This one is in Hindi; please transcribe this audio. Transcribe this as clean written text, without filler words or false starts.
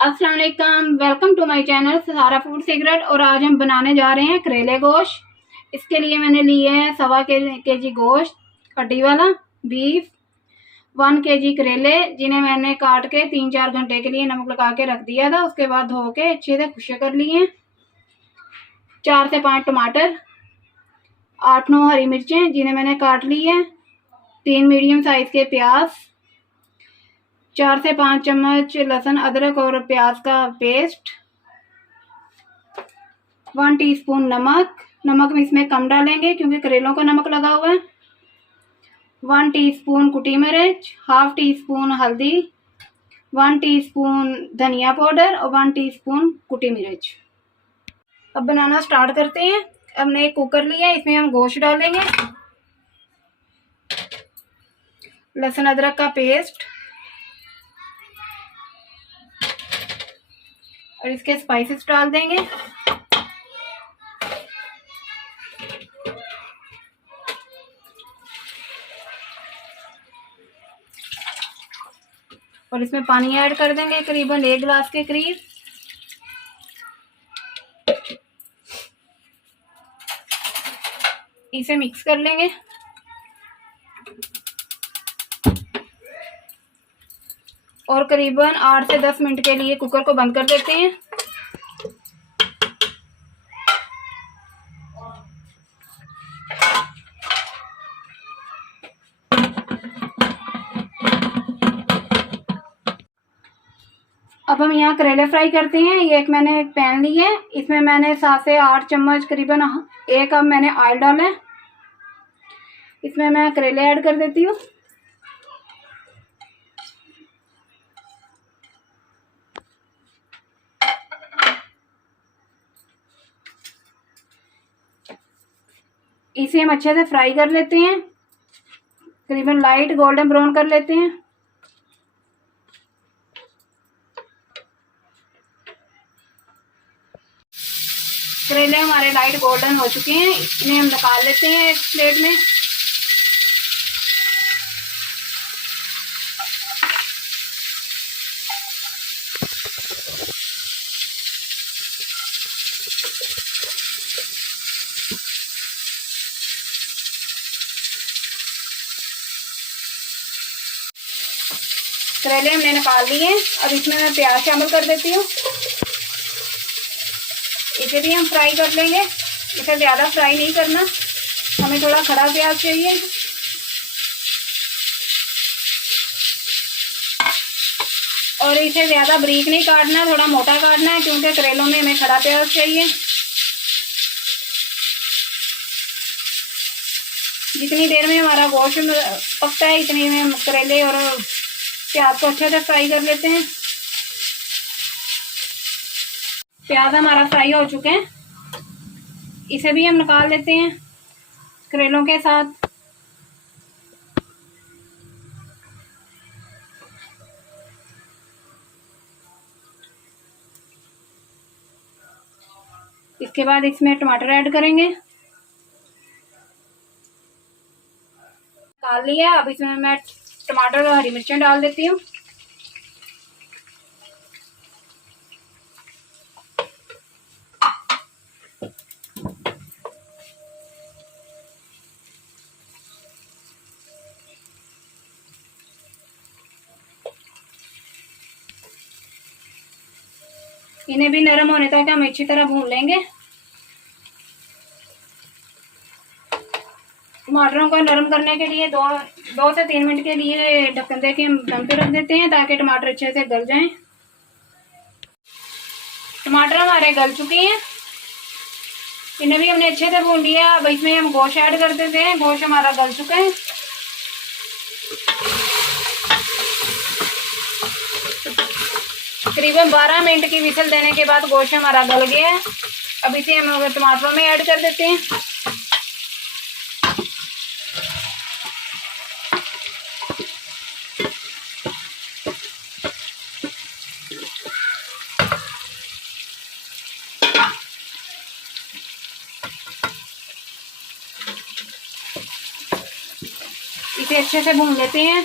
अस्सलाम वालेकुम, वेलकम टू माय चैनल सारा फूड सीक्रेट। और आज हम बनाने जा रहे हैं करेले गोश्त। इसके लिए मैंने लिए हैं 1.25 केजी गोश्त, हड्डी वाला बीफ, 1 केजी करेले जिन्हें मैंने काट के 3-4 घंटे के लिए नमक लगा के रख दिया था। उसके बाद धो के अच्छे से खुशे कर लिए। 4 से 5 टमाटर, 8-9 हरी मिर्चें जिन्हें मैंने काट ली है, 3 मीडियम साइज के प्याज, 4 से 5 चम्मच लहसुन अदरक और प्याज का पेस्ट, 1 टीस्पून नमक इसमें कम डालेंगे क्योंकि करेलों को नमक लगा हुआ है, 1 टीस्पून कुटी मिर्च, हाफ टी स्पून हल्दी, 1 टीस्पून धनिया पाउडर और 1 टीस्पून कुटी मिर्च। अब बनाना स्टार्ट करते हैं। अब हमने एक कुकर लिया है, इसमें हम गोश्त डालेंगे, लहसुन अदरक का पेस्ट और इसके स्पाइसेस डाल देंगे। और इसमें पानी ऐड कर देंगे करीबन 1 गिलास के करीब। इसे मिक्स कर लेंगे। और करीबन 8 से 10 मिनट के लिए कुकर को बंद कर देते हैं। अब हम यहाँ करेले फ्राई करते हैं। ये मैंने एक पैन ली है, इसमें मैंने 7 से 8 चम्मच करीबन 1 कप मैंने ऑयल डाला है। इसमें मैं करेले ऐड कर देती हूँ। इसे हम अच्छे से फ्राई कर लेते हैं, करीबन लाइट गोल्डन ब्राउन कर लेते हैं। करेले हमारे लाइट गोल्डन हो चुके हैं, इन्हें हम निकाल लेते हैं एक प्लेट में। करेले हमने निकाल लिए। अब इसमें मैं प्याज शामिल कर देती हूँ। इसे भी हम फ्राई कर लेंगे। इसे ज़्यादा फ्राई नहीं करना, हमें थोड़ा खड़ा प्याज चाहिए। और इसे ज़्यादा बारीक नहीं काटना, थोड़ा मोटा काटना है क्योंकि करेलों में हमें खड़ा प्याज चाहिए। जितनी देर में हमारा गोश्त पकता है इतनी में हम करेले और प्याज को अच्छे से फ्राई कर लेते हैं। प्याज हमारा फ्राई हो चुके हैं, इसे भी हम निकाल लेते हैं करेलों के साथ। इसके बाद इसमें टमाटर ऐड करेंगे। निकाल लिया। अब इसमें मैं टमाटर और हरी मिर्चें डाल देती हूँ। इन्हें भी नरम होने तक हम अच्छी तरह भून लेंगे। टमाटरों को नरम करने के लिए 2 से 3 मिनट के लिए ढक्कन दे के हम दम पे रख देते हैं ताकि टमाटर अच्छे से गल जाएं। टमाटर हमारे गल चुके हैं, इन्हें भी हमने अच्छे से भून लिया। अब इसमें हम गोश्त ऐड कर देते हैं। गोश्त हमारा गल चुका है। करीबन 12 मिनट की विसल देने के बाद गोश्त हमारा गल गया है। अब इसे हम टमाटरों में ऐड कर देते हैं। इसे अच्छे से भून लेते हैं।